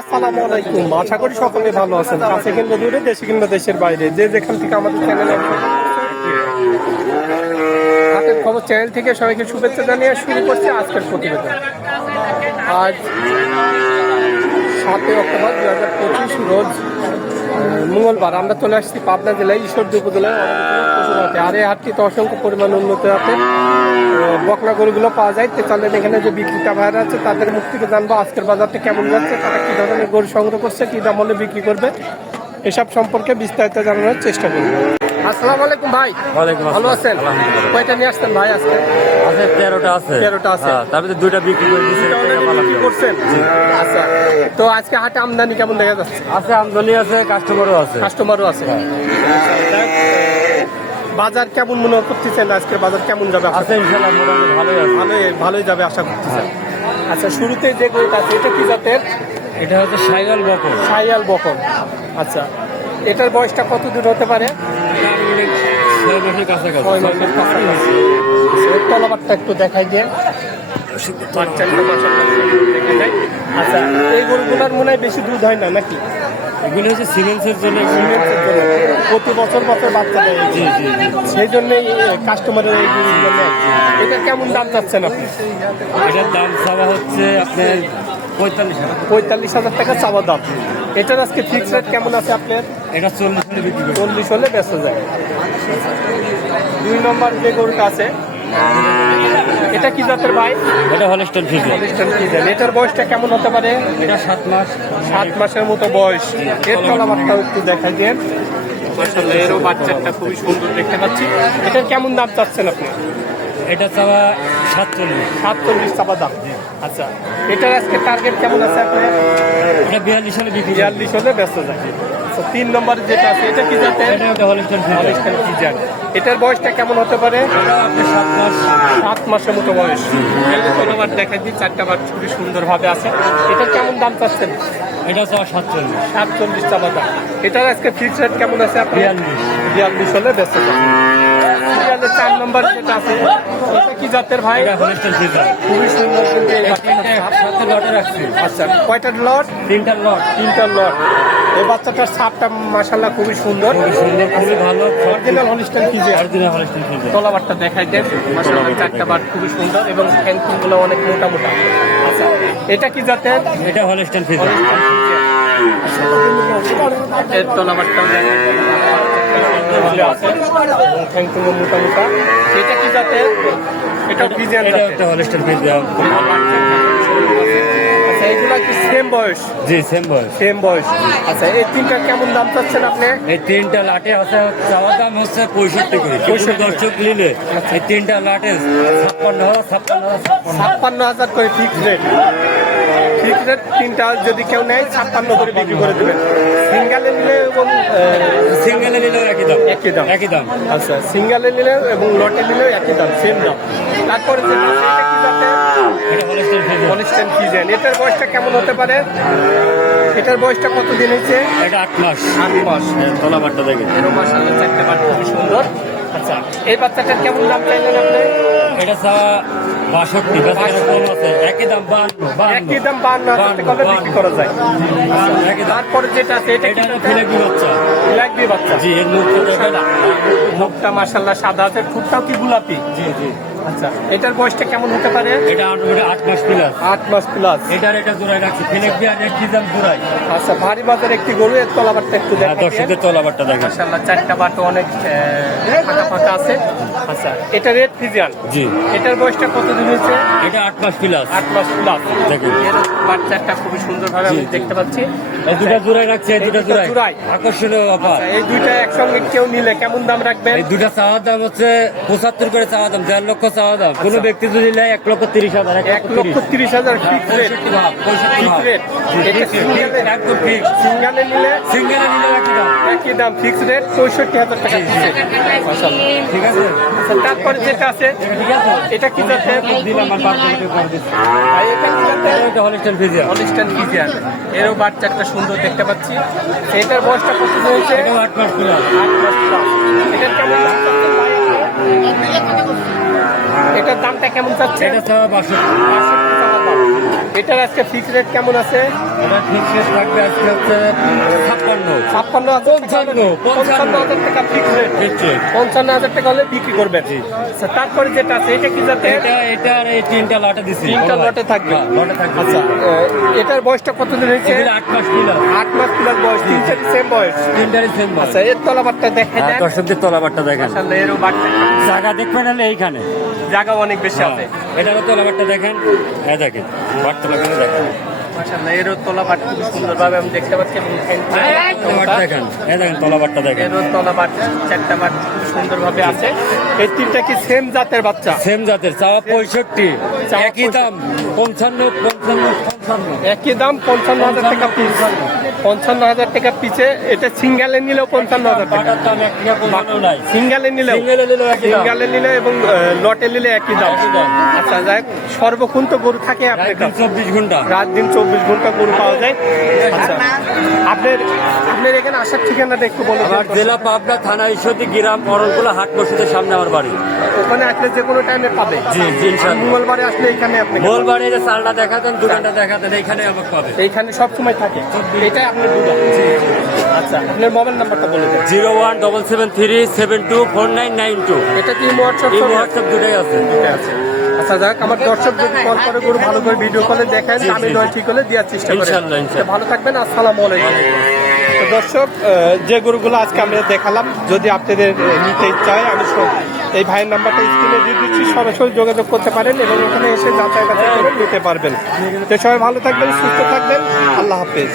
আসসালামু আলাইকুম। আশা করি সকলে ভালো আছেন। কাছে কিংবা দূরে দেশে কিংবা দেশের বাইরে। যে যেখান থেকে আমাদের চ্যানেলে হাতের খবর চ্যানেল থেকে সবাইকে শুভেচ্ছা জানিয়ে শুরু করছি আজকের প্রতিবেদন। আজ সাতই অক্টোবর দু হাজার পঁচিশ রোজ মঙ্গলবার আমরা চলে আসছি পাবনা জেলায় ঈশ্বরদী উপজেলায়। আর এই হাটটিতে অসংখ্য পরিমাণ উন্নত হাতে আহ, বকনা গরুগুলো পাওয়া যায়। তো চলেন এখানে যে বিক্রেতা ভাইরা আছে তাদের মুখ থেকে জানব আজকের বাজারটা কেমন যাচ্ছে তারা কি ধরনের গরু সংগ্রহ করছে কি দাম হলে বিক্রি করবে এসব সম্পর্কে বিস্তারিত জানানোর চেষ্টা করব। আসসালামু আলাইকুম ভাই। ভালো আছেন। কয়টা নিয়ে আসছেন ভাই আজকে? আছে তেরোটা আছে। 13টা আছে। হ্যাঁ, তার ভিতরে দুইটা বিক্রি করে বিক্রি করছেন? আচ্ছা তো আজকে হাটে আমদানি কেমন দেখা যাচ্ছে? আছে আমদানি আছে কাস্টমারও আছে। কাস্টমারও আছে। যাক, বাজার কেমন মনে করতেছেন? আজকের বাজার কেমন যাবে ভালোই ভালোই যাবে আশা করতেছেন আচ্ছা শুরুতে যে গরুটা আছে এটা কি জাতের? এটা হচ্ছে সাইগাল বকর। সাইয়াল বকর। আচ্ছা এটার বয়সটা কত দূর হতে পারে? কাছাকাছি। আচ্ছা, তলাবারটা একটু দেখাই দিয়ে। আচ্ছা এই গরুগুলোর মনে হয় বেশি দুধ হয় না নাকি? এগুলো হচ্ছে সিমেন্সের জন্য। সিমেন্টের জন্য। প্রতি বছর বছর বাচ্চা দেয়। জি জি সেই জন্যই কাস্টমারের এই গরুগুলো নেয়। এটা কেমন দাম চাচ্ছেন আপনি? এটার দাম চাওয়া হচ্ছে আপনার পঁয়তাল্লিশ হাজার পঁয়তাল্লিশ হাজার টাকা চাওয়া দাম। এটার আজকে ফিক্স রেট কেমন আছে আপনার? এটা চল্লিশ হাজার বিক্রি চল্লিশ হলে ব্যস্ত যায়। দুই নম্বর যে গরুটা আছে এটা কি জাতের ভাই? এটা হলস্টন ফিজে খ্রিস্টান কি জানে এটার বয়সটা কেমন হতে পারে? এটা সাত মাস। সাত মাসের মতো বয়স। এর তলাবারটাও একটু দেখাই দেন। মাসাল্লাহ এরও বাচ্চাটা খুবই সুন্দর দেখতে পাচ্ছি। এটার কেমন দাম চাচ্ছেন আপনি? এটা চাওয়া সাতচল্লিশ। সাতচল্লিশ চাপা দাম। আচ্ছা এটার আজকে টার্গেট কেমন আছে আপনার? এটা বিয়াল্লিশ করে বিয়াল্লিশ হলে ব্যস্ত যায় আচ্ছা তিন নম্বর যেটা আছে এটা কি জাতের? কি জাত এটার বয়সটা কেমন হতে পারে? সাত মাস সাত মাসের মতো বয়স। বার দেখা দিই চারটা বার খুবই সুন্দরভাবে আছে। এটা কেমন দাম চাচ্ছেন? এটা সাতচল্লিশ। সাতচল্লিশ চাপা দাম। এটার আজকে ফিক্স রেট কেমন আছে আপনার? বিয়াল্লিশ। বিয়াল্লিশ হলে ব্যস্ত সিরিয়ালের চার নম্বর যেটা আছে কি জাতের ভাই? খুবই সুন্দর। আচ্ছা কয়টা লট? তিনটা লট। তিনটা লট। এই বাচ্চাটার সাপটা মাসাল্লাহ খুবই সুন্দর। খুবই সুন্দর খুবই ভালো অরিজিনাল হলিস্টান কি যে অরিজিনাল হলস্টন ফিজে তলাবারটা দেখাই দেন। মাসাল্লাহ চারটা বার খুবই সুন্দর এবং ফ্যানকিংগুলো অনেক মোটা মোটা। আচ্ছা এটা কি জাতের? এটা হলস্টন ফিজে এর। তলাবারটাও ফ্যানকিংও মোটা মোটা। এটা কি জাতের? এটা ফিজিয়ান এটা হলস্টন ফিজে আচ্ছা এগুলা কি সেম বয়স জি সেম বয়স সেম বয়স আচ্ছা এই তিনটা কেমন দাম চাচ্ছেন আপনি? এই তিনটা লাটে হচ্ছে চাওয়া দাম হচ্ছে পঁয়ষট্টি করে। পঁয়ষট্টি দর্শক নিলে এই তিনটা লাটে ছাপ্পান্ন হাজার ছাপ্পান্ন হাজার ছাপ্পান্ন ছাপ্পান্ন হাজার করে ফিক্স রেট ফিক্স রেট তিনটা যদি কেউ নেয় ছাপ্পান্ন করে বিক্রি করে দেবেন। সিঙ্গেলে নিলে এবং সিঙ্গেলে নিলেও একই দাম? একই দাম। একই দাম। আচ্ছা সিঙ্গেলে নিলে এবং লটে নিলেও একই দাম সেম দাম। তারপরে হলস্টন ফিজে অনিস্টেন কি জান এটার বয়সটা কেমন হতে পারে? এটার বয়সটা কতদিন হয়েছে? এটা আট মাস। আট মাস। তলাবারটা দেখে এরও মাসাল্লাহ চারটে বাট খুবই সুন্দর। আচ্ছা এই বাচ্চাটার কেমন দাম চাইলেন আপনি? এটা বাষট্টি আছে। একই দাম বান্ন বান্ন। একই দাম বান্ন হাজার বিক্রি করা যায়? তারপরে যেটা আছে এটা এটা হলো বাচ্চা লাগবে বাচ্চা জি এর মুখটা মাসাল্লাহ সাদা আছে ফুটটাও কি গোলাপি? জি জি। আচ্ছা এটার বয়সটা কেমন হতে পারে? এটা আট মাস প্লাস আট মাস প্লাস এটার এটা জোড়াই রাখছি। ফিলেগি আর একটি দাম জোড়াই আচ্ছা ভারী বাজার একটি গরু এর তলাবারটা একটু হ্যাঁ দেখা দর্শকদের তলাবারটা দেখেন মাসাল্লাহ চারটা বাটো অনেক ফাঁকা ফাঁকা আছে। আচ্ছা এটা রেড ফিজিয়ান। জি। এটার বয়সটা কতদিন হয়েছে? এটা আট মাস প্লাস আট মাস প্লাস দেখুন। এর বাচ্চাটা খুবই সুন্দরভাবে আমি জি, জি। দেখতে পাচ্ছি। এই দুটা রাখছি দুটা। আকর্ষণীয় এই দুইটা একসঙ্গে কেউ নিলে কেমন দাম রাখবেন? এই দুটা দাম হচ্ছে পঁচাত্তর করে চাওয়া দাম দেড় লক্ষ চাওয়া দাম। কোনো আচ্ছা। ব্যক্তি যদি নেয় এক লক্ষ তিরিশ হাজার এক লক্ষ তিরিশ। হাজার সিঙ্গেলে নিলে সিঙ্গেলে নিলে একই দাম। একই দাম ফিক্স রেট পঁয়ষট্টি হাজার টাকা। ঠিক আছে? আচ্ছা, তারপরে যেটা আছে এটা কি যাচ্ছে দিলাম আর এটা কি যাচ্ছে হলিস্টান ফিজিয়া অলিস্টান ফিজিয়ান এরও বাচ্চাটা সুন্দর দেখতে পাচ্ছি। এটার বয়সটা কত হয়েছে? আট মাস এটার কেমন? এটার দামটা কেমন চাচ্ছে এটা এটার আজকে ফিক্স রেট কেমন আছে? আজকে হচ্ছে ছাপ্পান্ন। পঞ্চান্ন, পঞ্চান্ন হাজার টাকা ফিক্স রেট ফিক্স পঞ্চান্ন হাজার টাকা হলে বিক্রি করবেন। আচ্ছা তারপরে যেটা আছে এটা কি যাতে এটা এটা আর এই তিনটা লটে দিছি। তিনটা লটে থাকবে। হ্যাঁ, লটে থাকবে। আচ্ছা এটার বয়সটা কতদিন হয়েছে? আট মাস নিল আট মাস প্লাস বয়স তিনটারই সেম বয়স। তিনটারই সেম আচ্ছা এর তলাবারটা দেখে দেন দর্শকদের তলাবারটা দেখেন। এরও বাড়তে জায়গা দেখবেন হলে এইখানে। জায়গা অনেক বেশি আছে। এটারও তলাবারটা দেখেন। হ্যাঁ দেখেন। করে দেখেন। মাশাআল্লাহ এরও তলাবার খুব সুন্দরভাবে আমি দেখতে পাচ্ছি এবং দেখেন চারটা খুব সুন্দরভাবে আছে। এই তিনটা কি সেম জাতের বাচ্চা? সেম জাতের চাওয়া পঁয়ষট্টি একই দাম পঞ্চান্ন পঞ্চান্ন একই দাম পঞ্চান্ন হাজার টাকা পিস পঞ্চান্ন হাজার টাকা পিছে এটা সিঙ্গেলে নিলেও পঞ্চান্ন হাজার টাকা। সিঙ্গেলে নিলেও সিঙ্গেলে নিলে এবং লটে নিলে একই দাম। আচ্ছা যাই হোক, সর্বক্ষণ তো গরু থাকে আপনার চব্বিশ ঘণ্টা। রাত দিন চব্বিশ ঘণ্টা গরু পাওয়া যায়। আচ্ছা আপনার আপনার এখানে আসার ঠিকানাটা একটু বলে দিন। আমার জেলা পাবনা থানা ঈশ্বরদী গ্রাম অরণকুলা হাট মসজিদের সামনে আমার বাড়ি। ওখানে আসলে যে কোনো টাইমে পাবে। জি, জি, মঙ্গলবারে আসলে এখানে আপনি মঙ্গলবারে চালটা দেখাতেন দোকানটা এইখানে আমাকে পাবে এইখানে সব সময় থাকে। এটাই আপনার আচ্ছা আপনার মোবাইল নাম্বারটা বলে দেন। Zero one double seven three seven two four nine nine two. এটা কি হোয়াটসঅ্যাপ এই হোয়াটসঅ্যাপ দুটাই আছে। আছে। আচ্ছা যাক আমার দর্শক যদি কল করে গরু ভালো করে ভিডিও কলে দেখেন আমি নয় ঠিক হলে দেওয়ার চেষ্টা করি ইনশাআল্লাহ, ইনশাআল্লাহ। ভালো থাকবেন আসসালামু আলাইকুম। দর্শক যে গরুগুলো আজকে আমরা দেখালাম যদি আপনাদের নিতে ইচ্ছা হয় আমি এই ভাইয়ের নাম্বারটা স্ক্রিনে দিয়ে দিচ্ছি, সরাসরি যোগাযোগ করতে পারেন এবং ওখানে এসে যাচাই করে নিতে পারবেন। তো সবাই ভালো থাকবেন, সুস্থ থাকবেন, আল্লাহ হাফেজ।